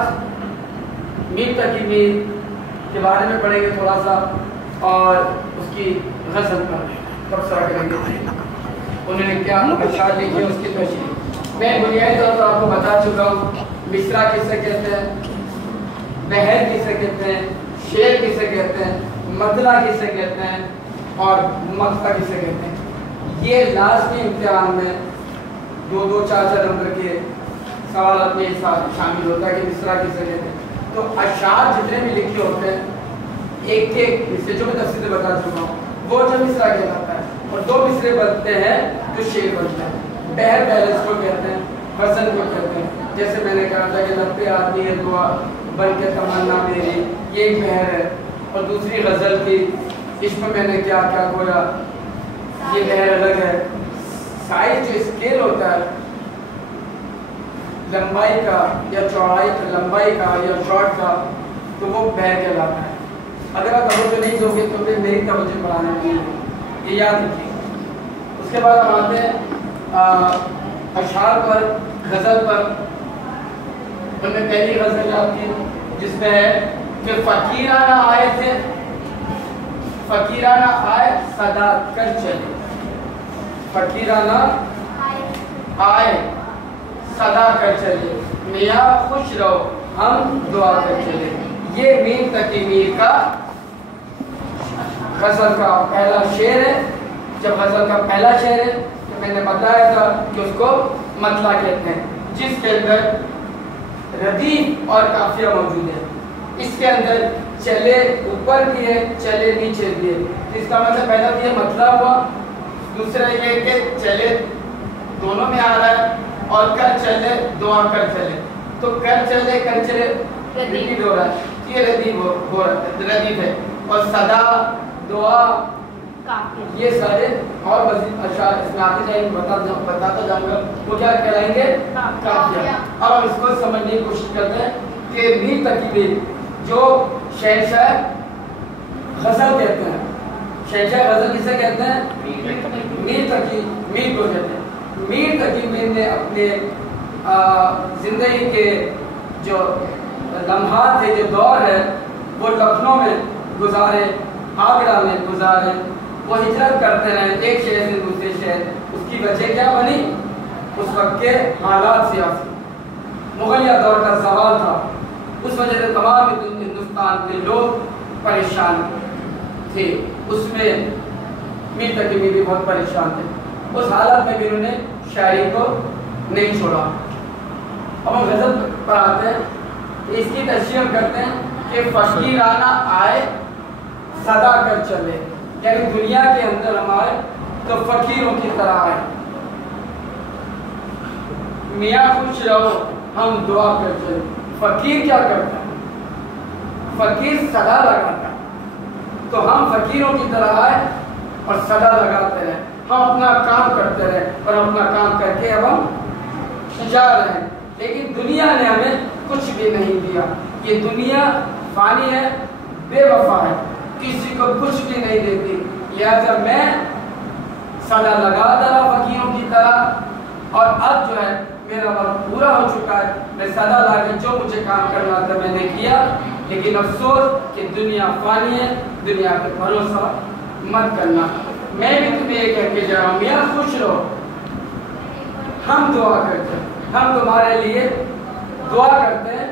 میر تقی میر کے بارے میں پڑھیں گے تھوڑا سا اور اس کی غزل پر تبصرہ کریں گے انہوں نے کیا اشعار لکھے اس کی تشریح میں بنیادی طور پر آپ کو بتا چکا ہوں مصرع کسے کہتے ہیں، بحر کسے کہتے ہیں، شعر کسے کہتے ہیں، مطلع کسے کہتے ہیں اور مقطع کسے کہتے ہیں۔ یہ لازمی امتحان میں 2-4 نمبر کے سوالات میں شامل ہوتا ہے کہ مصرع کسے کہتے ہیں۔ تو اشعار جتنے بھی لکھے ہوتے ہیں ایک ایک مصرے جو میں تفصیل سے بتا چکا ہوں وہ جو مصرع کہلاتا ہے، اور 2 مصرے بنتے ہیں جو شعر بنتا ہے۔ بحر بیلنس کو کہتے ہیں، غزل کو کہتے ہیں۔ جیسے میں نے کہا تھا کہ لب پہ آتی ہے دعا بن کے تمنا میری، یہ ایک بحر ہے، اور دوسری غزل کی عشق میں نے کیا کیا کھویا، یہ بحر الگ ہے۔ سائز جو اسکیل ہوتا ہے لمبائی کا یا چوڑائی کا، لمبائی کا یا شارٹ کا، تو وہ بحر کہلاتا ہے۔ اگر آپ توجہ نہیں دو گے تو پھر میری توجہ بڑھانے کی یہ یاد رکھیے۔ اس کے بعد ہم آتے ہیں اشعار پر، غزل پر۔ ان میں پہلی غزل یاد کی جس میں ہے کہ فقیرانہ آئے تھے، فقیرانہ آئے صدا کر چلے، فقیرانہ آئے صدا کر چلے، میاں خوش رہو ہم دعا کر چلے۔ یہ میر تقی میر کا غزل کا پہلا شعر ہے۔ جب غزل کا پہلا شعر ہے تو میں نے بتایا تھا کہ اس کو مطلع کہتے ہیں، جس کے اندر ردیف اور قافیہ موجود ہے۔ اس کے اندر چلے اوپر بھی ہے، چلے نیچے بھی ہے۔ اس کا مطلب پہلا بھی مطلع ہوا، دوسرا یہ کہ چلے دونوں میں آ رہا ہے، اور کر چلے دعا کر چلے، تو کر چلے ریپیٹ ہو رہا ہے، یہ ردیف ہے، اور صدا دعا یہ سارے اور مزید اشعار اس میں آتے جائیں گے، بتاتا جاؤں گا وہ کیا کہلائیں گے، قافیہ۔ اب ہم اس کو سمجھنے کی کوشش کرتے ہیں کہ میر تقی میر جو شہنشاہ غزل کہتے ہیں، شہنشاہ غزل کسے کہتے ہیں، میر تقی میر کو کہتے ہیں۔ میر تقی میر نے اپنے زندگی کے جو لمحات ہے، جو دور ہے، وہ لکھنؤ میں گزارے، آگرہ میں گزارے، وہ ہجرت کرتے رہے ایک شہر سے دوسرے شہر۔ اس کی وجہ کیا بنی؟ اس وقت کے حالات سیاسی، مغلیہ دور کا زوال تھا، اس وجہ سے تمام ہندوستان کے لوگ پریشان تھے۔ اس میں میر تقی میر بھی بہت پریشان تھے۔ اس حالت میں بھی انہوں نے شاعری کو نہیں چھوڑا۔ اب ہم غزل پر آتے ہیں، اس کی تشریح کرتے ہیں کہ فقیرانہ آئے صدا کر چلے، یعنی دنیا کے اندر ہمارے تو فقیروں کی طرح آئے، میاں خوش رہو ہم دعا کر چلے۔ فقیر کیا کرتا ہے؟ فقیر صدا لگاتا ہے، تو ہم فقیروں کی طرح آئے اور صدا لگاتے رہے، ہم اپنا کام کرتے رہے، اور اپنا کام کر کے اب ہم جا رہے ہیں۔ لیکن دنیا نے ہمیں کچھ بھی نہیں دیا، یہ دنیا فانی ہے، بے وفا ہے، کسی کو کچھ بھی نہیں دیتی، لہذا میں صدا لگاتا رہا فقیروں کی طرح، اور اب جو ہے میرا وقت پورا ہو چکا ہے، میں صدا لا کے جو مجھے کام کرنا تھا میں نے کیا۔ لیکن افسوس کہ دنیا فانی ہے، دنیا پہ بھروسہ مت کرنا۔ میں بھی تمہیں یہ کہہ کے جا رہا ہوں، میاں خوش رہو ہم دعا کرتے ہیں، ہم تمہارے لیے دعا کرتے ہیں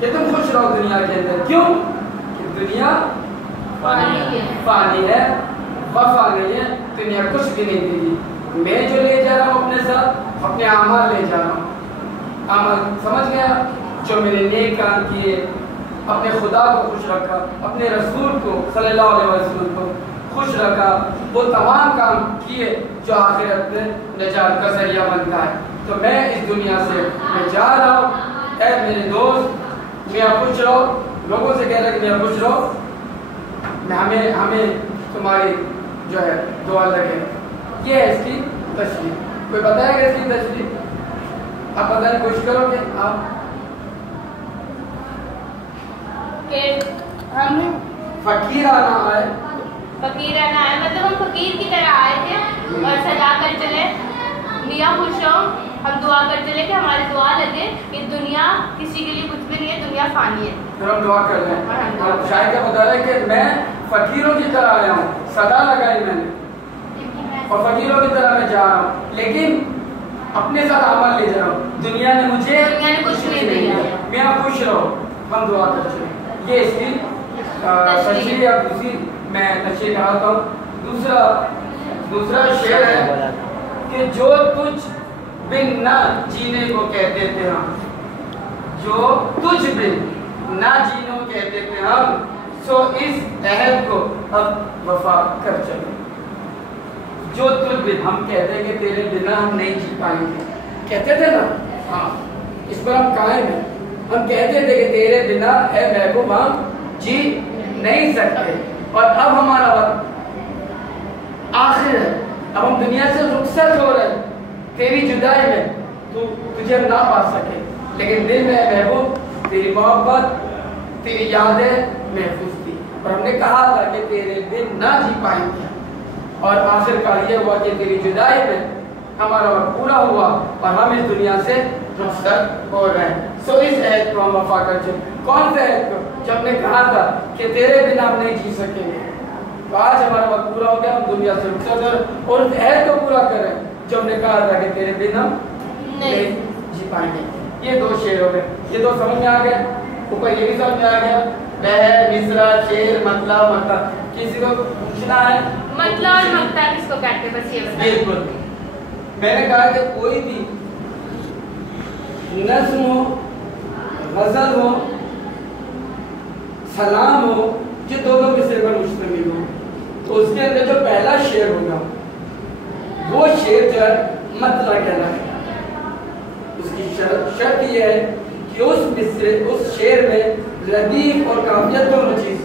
کہ تم خوش رہو دنیا کے اندر۔ کیوں؟ کہ دنیا فانی ہے، وفا نہیں ہے، دنیا کچھ بھی نہیں دے گی۔ میں جو لے جا رہا ہوں اپنے ساتھ، اپنے اعمال لے جا رہا ہوں۔ عمل سمجھ گیا؟ جو میں نے نیک کام کیے، اپنے خدا کو خوش رکھا، اپنے رسول کو صلی اللہ علیہ وسلم کو خوش رکھا، وہ تمام کام کیے جو آخرت میں نجات کا ذریعہ بنتا ہے۔ تو میں اس دنیا سے میں جا رہا ہوں، اے میرے دوست میاں خوش رہو، لوگوں سے کہہ رہا کہ میاں خوش رہو، ہمیں تمہاری جو ہے دعا لگے۔ یہ ہے اس کی تشریح۔ کوئی بتائے گا اس کی تشریح؟ آپ بتانے کی کوشش کرو گے آپ کہ ہم فقیرانہ آئے، فقیرانہ آئے مطلب ہم فقیر کی طرح آئے تھے اور سجا کر چلے، میاں خوش رہو ہم دعا کرتے لے کہ ہماری دعا لگے کہ دنیا کسی کے لیے کچھ بھی نہیں ہے, دنیا فانی ہے. پھر ہم دعا کر لیں. اب شاید کیا بتا رہے کہ میں فقیروں کی طرح آیا ہوں, صدا لگائی میں نے, اور فقیروں کی طرح میں جا رہا ہوں, لیکن اپنے ساتھ عمل لے جا رہا ہوں. دنیا نے مجھے کچھ نہیں دیا, میاں خوش رہو. ہم دعا کرتے ہیں. یہ اس کی تشریح یا دوسری میں تشریح کراتا ہوں. دوسرا شعر ہے کہ جو تجھ بن نہ جینے کو کہتے تھے ہم, جو تجھ بن نہ جینے کو کہتے تھے ہم, سو اس عہد کو اب وفا کر چلے. جو تجھ بن, ہم کہتے ہیں کہ تیرے بنا ہم نہیں جی پائیں گے, کہتے تھے نا, ہاں اس پر ہم قائم ہیں. ہم کہتے تھے کہ تیرے بنا اے محبوب ہم جی نہیں سکتے, اور اب ہمارا وقت آخر ہے. اب ہم دنیا سے رخصت ہو رہے ہیں تیری جدائی میں, تجھے نہ پا سکے, لیکن دل میں محبوب تیری محبت تیری یادیں محفوظ تھی. اور ہم نے کہا تھا کہ تیرے بن نہ جی پائیں گے, اور آخر کار یہ ہوا کہ تیری جدائی میں ہمارا وقت پورا ہوا اور ہم اس دنیا سے رخصت ہو رہے ہیں. سو اس عہد کو ہم وفا کر چلے. کون سے عہد کو؟ جب نے کہا تھا کہ تیرے بنا ہم نہیں جی سکیں گے, تو آج ہمارا وقت پورا ہو گیا, ہم دنیا سے رخصت اور اس عہد کو پورا کریں جو ہم نے کہا تھا کہ تیرے بنا نہیں جی پائیں گے. یہ دو شعر ہو گئے. یہ دو سمجھ میں آ گئے. اوپر یہ بھی سمجھ میں آ گیا, بہر, مصرع, شعر, مطلع, مقطع. کسی کو پوچھنا ہے مطلع اور مقطع کس کو کہتے ہیں؟ بس یہ بتائیں. بالکل. میں نے کہا کہ کوئی بھی نظم ہو, غزل ہو, سلام ہو, یہ دونوں مصرے پر مشتمل ہو, تو اس کے اندر جو پہلا شعر ہوگا وہ شعر جو ہے مطلع کہلاتا ہے. اس کی شرط یہ ہے کہ اس مصرے, اس شعر میں ردیف اور قافیہ دونوں چیز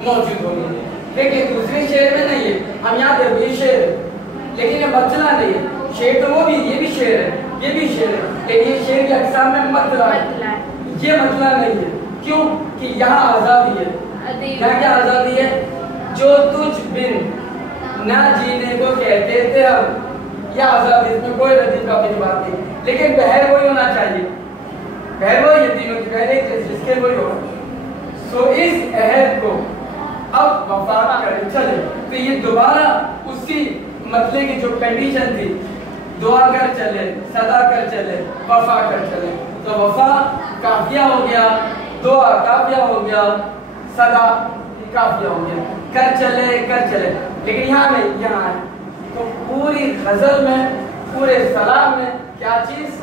موجود ہونی ہے. لیکن دوسرے شعر میں نہیں ہے. ہم یاد ہے یہ شعر ہے لیکن یہ مطلع نہیں ہے. شعر تو وہ بھی, یہ بھی شعر ہے, یہ بھی شعر ہے, لیکن یہ شعر کی اقسام میں مطلع ہے, یہ مطلع نہیں ہے. کیوں کہ یہاں آزادی ہے. یہاں کیا آزادی ہے؟ جو تجھ بن نہ جینے کو کہتے تھے ہم, یہ آزادی, اس میں کوئی ردیف کا بھی بات نہیں. لیکن بہر وہی ہونا چاہیے, بہر وہی ہے, تینوں کی بہر ایک جس کے وہی ہوگا. سو اس عہد کو اب وفا کریں چلے. تو یہ دوبارہ اسی مطلع کی جو کنڈیشن تھی, دعا کر چلے, صدا کر چلے, وفا کر چلے. تو وفا قافیہ ہو گیا, دعا قافیہ ہو گیا, صدا قافیہ ہو گیا, کر چلے کر چلے. لیکن یہاں نہیں, یہاں ہے. تو پوری غزل میں, پورے سلام میں کیا چیز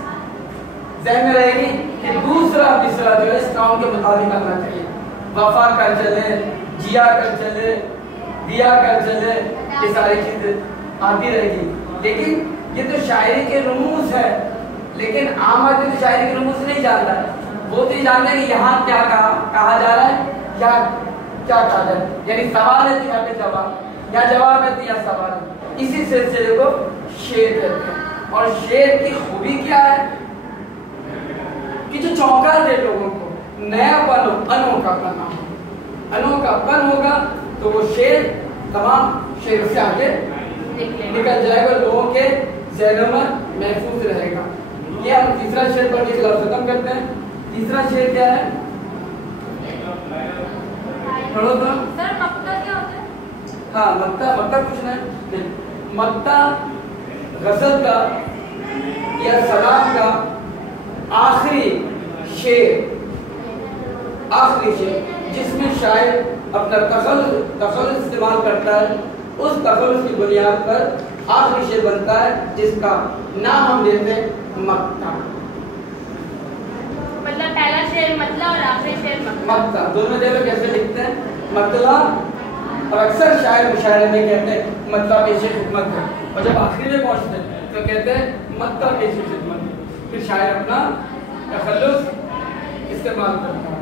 ذہن میں رہے گی کہ دوسرا مصرع جو ہے اس کام کے مطابق آنا چاہیے. وفا کر چلے, جیا کر چلے, دیا کر چلے, یہ ساری چیزیں آتی رہے گی. لیکن یہ تو شاعری کے رموز ہے, لیکن عام آدمی تو شاعری کے رموز نہیں جانتا ہے. وہ تو یہ جانتا ہے کہ یہاں کیا کہا جا رہا ہے, کیا کہا جا رہا ہے. یعنی سوال ہے تو یہاں پہ جواب, یا جواب ہے تو یا سوال ہے. اسی سلسلے کو شعر کہتے ہیں. اور شعر کی خوبی کیا ہے کہ جو چونکا دے لوگوں کو, نیا پن ہو, انوکھا پن ہو. انوکھا پن ہوگا تو وہ شعر تمام شعر سے آگے نکل جائے گا, لوگوں کے ذہنوں میں محفوظ رہے گا. یہ ہم تیسرا شعر پڑھ کے لفظ ختم کرتے ہیں. تیسرا شعر کیا ہے؟ پڑھو تو. سر مقطع کیا ہوتا ہے؟ ہاں مقطع کچھ نہیں. مقطع غزل کا یا سلام کا آخری شعر جس میں شاعر اپنا تخلص استعمال کرتا ہے, اس تخلص کی بنیاد پر آخری شعر بنتا ہے جس کا نام ہم دیتے ہیں مقطع. مطلب پہلا شعر مطلع اور آخری شعر مقطع. دونوں دیکھو کیسے لکھتے ہیں, مطلع, اور اکثر شاعر مشاعرے میں کہتے ہیں مطلع پیش خدمت ہے, اور جب آخری میں پہنچتے ہیں تو کہتے ہیں مقطع پیش خدمت ہے. پھر شاعر اپنا تخلص استعمال کرتا ہے.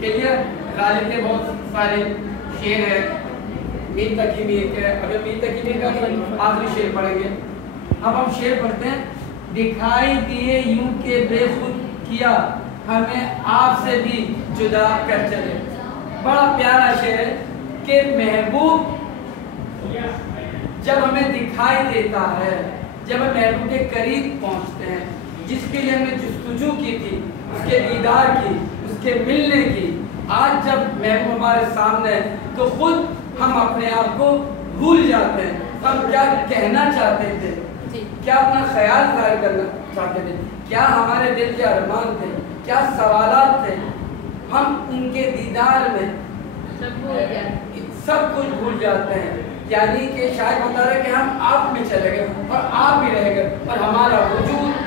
کہ لیے غالب کے بہت سارے شعر ہیں. میر تقی میر کے, اگر میر تقی میر کا آخری شعر پڑھیں گے. اب ہم شعر پڑھتے ہیں. دکھائی دیے یوں کہ بے خود کیا ہمیں آپ سے بھی جدا کر چلے. بڑا پیارا شعر ہے کہ محبوب جب ہمیں دکھائی دیتا ہے, جب ہم محبوب کے قریب پہنچتے ہیں جس کے لیے ہم نے جستجو کی تھی، اس کے دیدار کی، اس کے ملنے کی، آج جب محبوب ہمارے سامنے ہے تو خود ہم اپنے آپ کو بھول جاتے ہیں، ہم کیا کہنا چاہتے تھے، کیا اپنا خیال ظاہر کرنا چاہتے تھے، کیا ہمارے دل کے ارمان تھے، کیا سوالات تھے، ہم ان کے دیدار میں سب کچھ بھول جاتے ہیں۔ یعنی کہ شاید بتا رہے کہ ہم آپ میں چلے گئے اور آپ بھی رہ گئے اور ہمارا وجود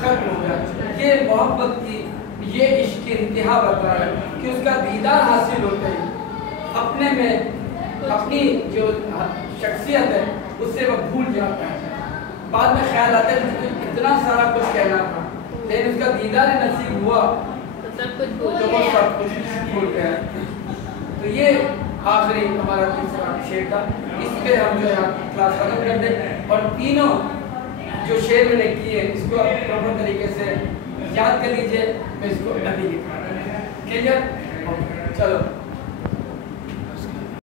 ختم ہو گیا۔ یہ محبت کی، یہ عشق کی انتہا بتا رہا ہے کہ اس کا دیدار حاصل ہوتا ہے، اپنے میں اپنی جو شخصیت ہے اس سے وہ بھول جاتا ہے، بعد میں خیال آتا ہے کہ اتنا سارا کچھ کہنا تھا لیکن اس کا دیدار نصیب ہوا تو وہ سب کچھ بھول گیا۔ تو یہ آخری ہمارا تیسرا شعر تھا، اس پہ ہم جو ہے کلاس ختم کر دیں، اور تینوں جو شعر میں نے کیے اس کو پراپر طریقے سے یاد کر لیجئے، میں اس کو ابھی لکھا رہا ہوں۔ کلیئر؟ چلو